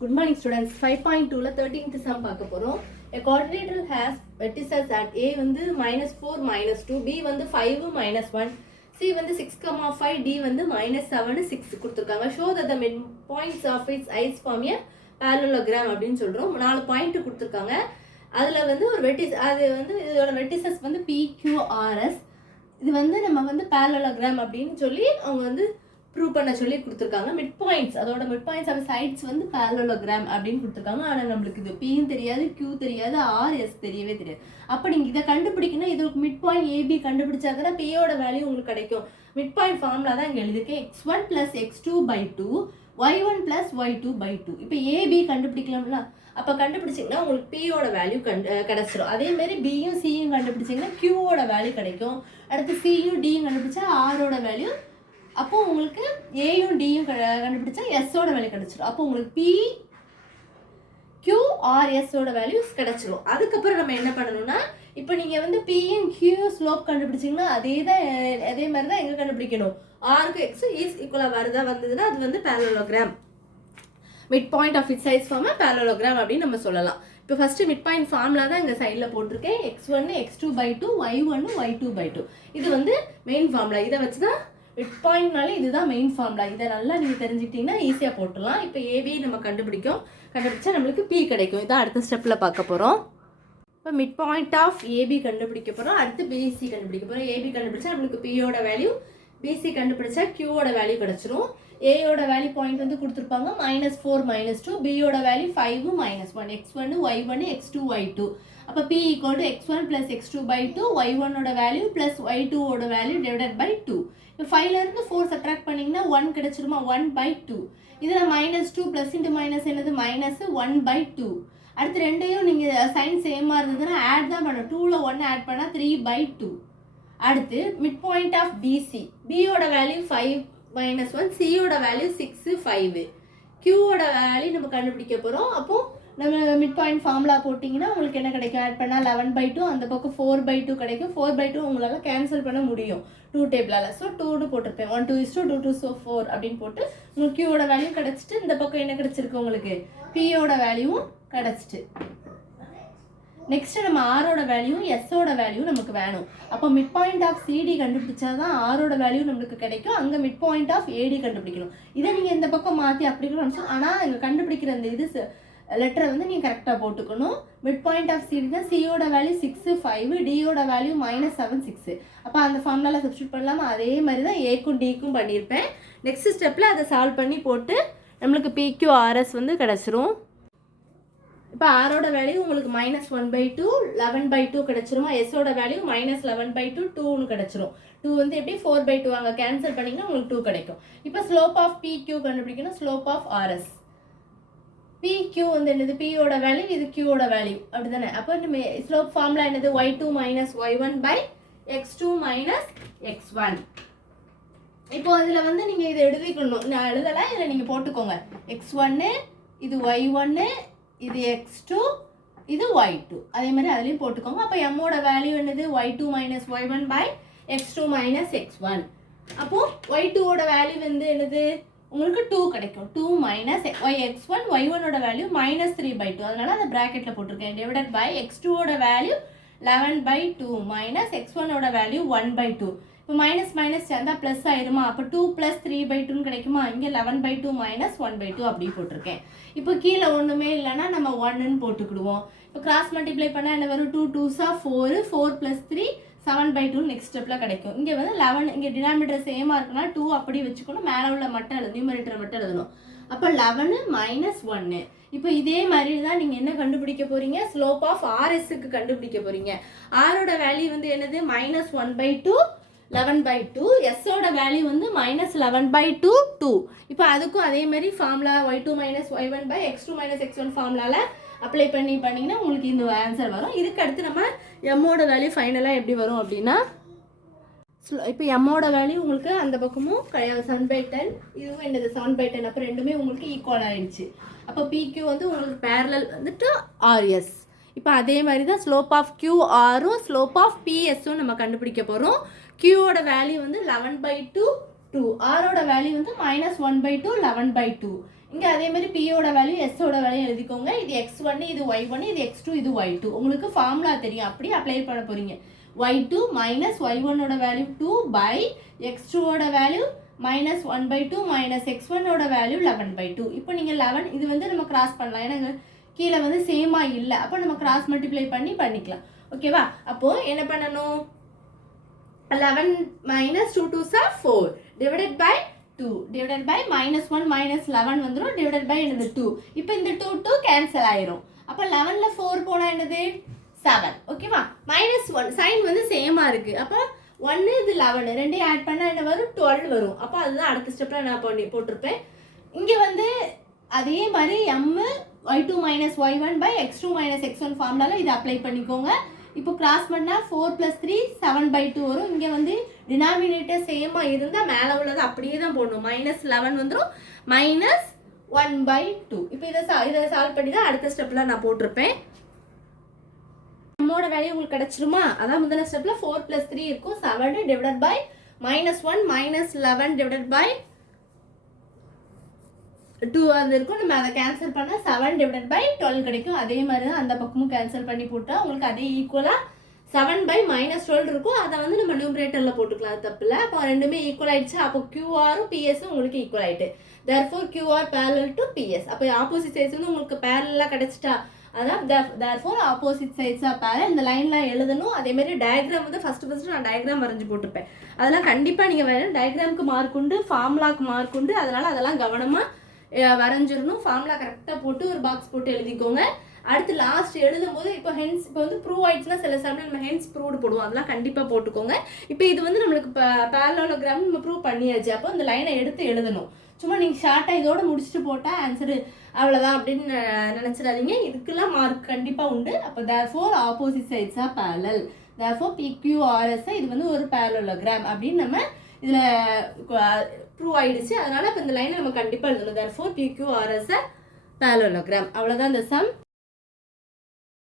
Good morning students. 5.2ல 13th sum பார்க்க போறோம். A quadrilateral has vertices at A வந்து -4 -2, B வந்து 5 -1, C வந்து 6, 5, D வந்து -7 6 கொடுத்திருக்காங்க. Show that the midpoints of its eyes form a parallelogram அப்படின்னு சொல்றோம். 4 பாயிண்ட் கொடுத்திருக்காங்க. அதுல வந்து ஒரு வெர்டிஸ், அது வந்து இதோட வெர்டிசஸ் வந்து PQRS. இது வந்து நம்ம வந்து parallelogram அப்படின்னு சொல்லி அவங்க வந்து ப்ரூவ் பண்ண சொல்லி கொடுத்துருக்காங்க. மிட் பாயிண்ட்ஸ், அதோட மிட் பாயிண்ட்ஸ் ஆஃப் சைட்ஸ் வந்து parallelogram அப்படின்னு கொடுத்துருக்காங்க. ஆனால் நம்மளுக்கு இது Pயும் தெரியாது, Q தெரியாது, RS தெரியவே தெரியாது. அப்போ நீங்கள் இதை கண்டுபிடிக்கணும். இது மிட் பாயிண்ட் AB கண்டுபிடிச்சாக்க தான் Pயோட வேல்யூ உங்களுக்கு கிடைக்கும். மிட் பாயிண்ட் ஃபார்முலா தான் இங்கே எழுதிருக்கேன். x1 + x2/2 y1 + y2/2. இப்போ AB கண்டுபிடிக்கலாம்ல, அப்போ கண்டுபிடிச்சிங்கன்னா உங்களுக்கு Pயோட வேல்யூ கிடச்சிடும். அதேமாரி Bயும் Cயும் கண்டுபிடிச்சிங்கன்னா Qவோட வேல்யூ கிடைக்கும். அடுத்து Cயும் Dயும் கண்டுபிடிச்சா Rோட வேல்யூ, அப்போ உங்களுக்கு ஏயும் டியும் கண்டுபிடிச்சா எஸ்ஸோட வேல்யூ கிடைச்சிடும். அப்போ உங்களுக்கு PQRSோட வேல்யூஸ் கிடைச்சிடும். அதுக்கப்புறம் நம்ம என்ன பண்ணணும்னா, இப்போ நீங்கள் வந்து Pயும் Qயும் ஸ்லோப் கண்டுபிடிச்சிங்கன்னா அதே மாதிரி தான் எங்கே கண்டுபிடிக்கணும், ஆருக்கு எக்ஸ் இஸ் ஈக்குவலாக வந்ததுன்னா அது வந்து parallelogram. Mid point of it சைஸ் ஃபார்ம் parallelogram அப்படின்னு நம்ம சொல்லலாம். இப்போ ஃபர்ஸ்ட் மிட் பாயிண்ட் ஃபார்முலா தான் இங்கே சைடில் போட்டிருக்கேன். x1 x2/2 y1 y2/2. இது வந்து மெயின் ஃபார்முலா. இதை வச்சு தான் மிட் பாயிண்ட்னாலே இதுதான் மெயின் ஃபார்முலா. இதை நல்லா நீங்கள் தெரிஞ்சுக்கிட்டீங்கன்னா ஈஸியாக போட்டுடலாம். இப்போ ஏபி நம்ம கண்டுபிடிச்சா நம்மளுக்கு P கிடைக்கும். இதான் அடுத்த ஸ்டெப்பில் பார்க்க போகிறோம். இப்போ மிட் பாயிண்ட் ஆஃப் ஏபி கண்டுபிடிக்க போகிறோம். அடுத்து பிசி கண்டுபிடிக்க போகிறோம். ஏபி கண்டுபிடிச்சா நம்மளுக்கு Pயோட வேல்யூ, பிசி கண்டுபிடிச்சா Qவோட வேல்யூ கிடச்சிரும். ஏயோட வேல்யூ பாயிண்ட் வந்து கொடுத்துருப்பாங்க -4 -2, பியோட value 5 -1, x1 y1 x2 y2. அப்போ P = x1 + x2/2, y1ஓட வேல்யூ ப்ளஸ் y2ஓட வேல்யூ டிவைடட் பை 2. இப்போ 5லேருந்து 4 சப்ட்ராக்ட் பண்ணிங்கன்னா 1 கிடச்சிருமா, 1/2. இதில் -2 ப்ளஸ் இன்ட்டு மைனஸ் என்னது -1/2. அடுத்து ரெண்டையும் நீங்கள் சைன் சேமாக இருந்ததுன்னா ஆட் தான் பண்ணணும். 2ல் 1 ஆட் பண்ணால் 3/2. அடுத்து மிட் பாயிண்ட் ஆஃப் பிசி, பியோட வேல்யூ 5 -1, சியோட வேல்யூ 6 5, கியூவோட வேல்யூ நம்ம கண்டுபிடிக்க போகிறோம். அப்போது நம்ம மிட் பாயிண்ட் ஃபார்முலா போட்டிங்கன்னா உங்களுக்கு என்ன கிடைக்கும், ஆட் பண்ணால் 11/2, அந்த பக்கம் 4/2 கிடைக்கும். 4/2 உங்களால் கேன்சல் பண்ண முடியும் 2 டேபிளால். ஸோ 2 போட்டிருப்பேன். 1 2 2 2 ஸோ 4 அப்படின்னு போட்டு உங்களுக்கு கியூவோட வேல்யூ கிடச்சிட்டு, இந்த பக்கம் என்ன கிடச்சிருக்கு உங்களுக்கு, பியோட வேல்யூவும் கிடச்சிட்டு. நெக்ஸ்ட் நம்ம ஆரோட வேல்யூ எஸ்ஸோட வேல்யூ நமக்கு வேணும். அப்போ மிட் பாயிண்ட் ஆஃப் சிடி கண்டுபிடிச்சா தான் ஆரோட வேல்யூ நம்மளுக்கு கிடைக்கும். அங்கே மிட் பாயிண்ட் ஆஃப் ஏடி கண்டுபிடிக்கணும். இதை நீங்கள் இந்த பக்கம் மாற்றி அப்படி கூட, ஆனால் இங்கே கண்டுபிடிக்கிற அந்த இது லெட்டரை வந்து நீங்கள் கரெக்டாக போட்டுக்கணும். மிட் பாயிண்ட் ஆஃப் சிடி தான், சியோட வேல்யூ 6 5, டியோட வேல்யூ -7 6. அப்போ அந்த ஃபார்முலாவில் சப்ஸ்டியூட் பண்ணலாமா, அதே மாதிரி தான் ஏக்கும் டிக்கும் பண்ணியிருப்பேன். நெக்ஸ்ட் ஸ்டெப்பில் அதை சால்வ் பண்ணி போட்டு நம்மளுக்கு PQRS வந்து கிடச்சிரும். இப்போ ஆரோட வேல்யூ உங்களுக்கு -1/2 11/2 கிடச்சிருமா, எஸ்ஸோட வேல்யூ -11/2 2ன்னு கிடச்சிரும். 2 வந்து எப்படி 4/2 அங்கே கேன்சல் பண்ணிங்கன்னா உங்களுக்கு 2 கிடைக்கும். இப்போ ஸ்லோப் ஆஃப் PQ கண்டுபிடிக்கணும். ஸ்லோப் ஆஃப் RS, PQ வந்து என்னது, Pயோட வேல்யூ, இது Qவோட வேல்யூ, அப்படி தானே. அப்போ நம்ம ஸ்லோப் ஃபார்முலா என்னது, y2 - y1/x2 - x1. இப்போ அதில் வந்து நீங்கள் இதை எழுதிக்கணும். நான் எழுதலை, இதில் நீங்கள் போட்டுக்கோங்க. x1 இது y1, இது x2, இது y2, அதே மாதிரி அதுலேயும் போட்டுக்கோங்க. அப்போ எம்மோட வேல்யூ என்னது, y2 - y1/x2 - x1. அப்போது y2ஓட வேல்யூ வந்து என்னது உங்களுக்கு 2 கிடைக்கும். 2 - x1 y1ஓட வேல்யூ -3/2, அதனால அந்த ப்ராக்கெட்டில் போட்டிருக்கேன். டிவைடட் பை x2ஓட வேல்யூ 11/2 x1ஓட வேல்யூ 1/2. இப்போ மைனஸ் சேர்ந்தால் ப்ளஸ் ஆயிருமா, அப்போ 2 + 3/2 கிடைக்குமா. இங்கே 11/2 - 1/2 அப்படி போட்டிருக்கேன். இப்போ கீழே ஒன்றுமே இல்லைன்னா நம்ம 1ன்னு போட்டுக்கிடுவோம். இப்போ கிராஸ் மல்டிப்ளை பண்ணால் என்ன வரும், 2 2s 4, 4 + 3 7/2 நெக்ஸ்ட் ஸ்டெப்பில் கிடைக்கும். இங்கே வந்து 11, இங்கே டினாமினேட்டர் சேமாக இருக்குன்னா 2 அப்படி வச்சுக்கணும், மேலே உள்ள மட்டும் நியூமரேட்டரை மட்டும் எழுதணும். அப்போ 11 - 1. இப்போ இதே மாதிரி தான் நீங்கள் என்ன கண்டுபிடிக்க போகிறீங்க, ஸ்லோப் ஆஃப் RSக்கு கண்டுபிடிக்க போகிறீங்க. ஆரோட வேல்யூ வந்து என்னது -1/2 11/2, எஸ்ஸோட வேல்யூ வந்து -11/2 2. இப்போ அதுக்கும் அதே மாதிரி ஃபார்முலா y2 - y1/x2 - x1 ஃபார்முலாவில் அப்ளை பண்ணிங்கன்னா உங்களுக்கு இந்த ஆன்சர் வரும். இதுக்கு அடுத்து நம்ம எம்மோட வேல்யூ ஃபைனலாக எப்படி வரும் அப்படின்னா, இப்போ எம்மோட வேல்யூ உங்களுக்கு அந்த பக்கமும் 7/10, இதுவும் என்னது 7/10. அப்போ ரெண்டுமே உங்களுக்கு ஈக்குவல் ஆயிடுச்சு. அப்போ PQ வந்து உங்களுக்கு பேரலல் வந்துட்டு RS. இப்போ அதே மாதிரி தான் ஸ்லோப் ஆஃப் QRும் ஸ்லோப் ஆஃப் PSும் நம்ம கண்டுபிடிக்க போகிறோம். Qவோட வேல்யூ வந்து 11/2 2, ஆரோட வேல்யூ வந்து -1/2 11/2. இங்கே அதே மாதிரி பியோட வேல்யூ எஸ்ஸோட வேல்யூ எழுதிக்கோங்க. இது x1 இது y1 இது x2 இது y2. உங்களுக்கு ஃபார்முலா தெரியும், அப்படி அப்ளை பண்ண போறீங்க. y2 மைனஸ் y1ஓட வேல்யூ 2 பை x2ஓட வேல்யூ மைனஸ் 1/2 மைனஸ் x1ஓட வேல்யூ 11/2. இப்போ நீங்கள் 11 இது வந்து நம்ம கிராஸ் பண்ணலாம், ஏன்னா கீழே வந்து சேமாக இல்லை, அப்போ நம்ம கிராஸ் மல்டிப்ளை பண்ணிக்கலாம். ஓகேவா? அப்போது என்ன பண்ணணும்? 11 minus 2 2s are 4 divided by 2 divided by minus 1 minus 11 வந்துரும் divided by என்னது 2. இப்போ இந்த 2 கேன்சல் ஆயிரும். அப்போ 11ல 4 போனா என்னது 7. ஓகேவா? minus 1 சைன் வந்து சேமா இருக்கு. அப்போ 1 இது 11 ரெண்டையும் ஆட் பண்ணா என்ன வரும் 12 வரும். அப்போ அதுதான் அடுத்த ஸ்டெப்ல நான் போட்டிருப்பேன். இங்க வந்து அதே மாதிரி m y2 minus y1 by x2 minus x1 ஃபார்முலால இதை அப்ளை பண்ணிக்கோங்க. இப்போ கிராஸ் பண்ணால் 4 + 3 7/2 வரும். இங்கே வந்து டினாமினேட்டர் சேமாக இருந்தால் மேலே உள்ளது அப்படியே தான் போடணும். -11 வந்துடும் -1/2. இப்போ இதை சால்வ் பண்ணி தான் அடுத்த ஸ்டெப்பில் நான் போட்டிருப்பேன். நம்மோட வேல்யூ உங்களுக்கு கிடச்சிருமா? அதான் முதல்ல ஸ்டெப்பில் 4 + 3 இருக்கும் 7 டிவைடட் பை -1 -11 டிவைடட் பை 2 அது இருக்கும். நம்ம அதை கேன்சல் பண்ணால் 7 டிவைடட் பை 12 கிடைக்கும். அதே மாதிரி தான் அந்த பக்கமும் கேன்சல் பண்ணி போட்டால் உங்களுக்கு அதே ஈக்குவலாக 7 பை -12 இருக்கும். அதை வந்து நம்ம நியூமரேட்டரில் போட்டுக்கலாம், அது தப்பு இல்லை. அப்போ ரெண்டுமே ஈக்குவல் ஆயிடுச்சு. அப்போ கியூஆரும் பிஎஸும் உங்களுக்கு ஈக்குவல் ஆயிட்டு. therefore QR parallel to PS. அப்போ ஆப்போசிட் சைட்ஸ் வந்து உங்களுக்கு பேரலாக கிடைச்சிட்டா, அதான் therefore opposite sides are parallel. இந்த லைன்லாம் எழுதணும். அதே மாதிரி டயக்ராம் வந்து ஃபர்ஸ்ட் நான் டயக்ராம் வரைஞ்சி போட்டிருப்பேன். அதெல்லாம் கண்டிப்பாக நீங்கள் வேணும். டயக்ராமுக்கு மார்க் உண்டு, ஃபார்முலாக்கு மார்க் உண்டு. அதனால் அதெல்லாம் கவனமாக வரைஞ்சிடணும். ஃபார்முலா கரெக்டாக போட்டு ஒரு பாக்ஸ் போட்டு எழுதிக்கோங்க. அடுத்து லாஸ்ட் எழுதும் போது இப்போ வந்து ப்ரூவ் ஆயிடுச்சுன்னா சில சமயம் நம்ம ஹென்ஸ் ப்ரூவ்டு போடுவோம், அதெல்லாம் கண்டிப்பாக போட்டுக்கோங்க. இப்போ இது வந்து நம்மளுக்கு பேரலோகிராம் நம்ம ப்ரூவ் பண்ணியாச்சு. அப்போ இந்த லைனை எடுத்து எழுதணும். சும்மா நீங்கள் ஷார்ட்டாக இதோட முடிச்சுட்டு போட்டால் ஆன்சரு அவ்வளோதான் அப்படின்னு நினச்சிடாதீங்க. இதுக்கெல்லாம் மார்க் கண்டிப்பாக உண்டு. அப்போ therefore opposite sides are parallel. therefore PQRS இது வந்து ஒரு பேரலோகிராம் அப்படின்னு நம்ம இதில் ப்ரூவ் ஆயிடுச்சு. அதனால இப்போ இந்த லைனை நம்ம கண்டிப்பாக எழுதணும். therefore PQRS parallelogram. அவ்வளோதான் இந்த சம்.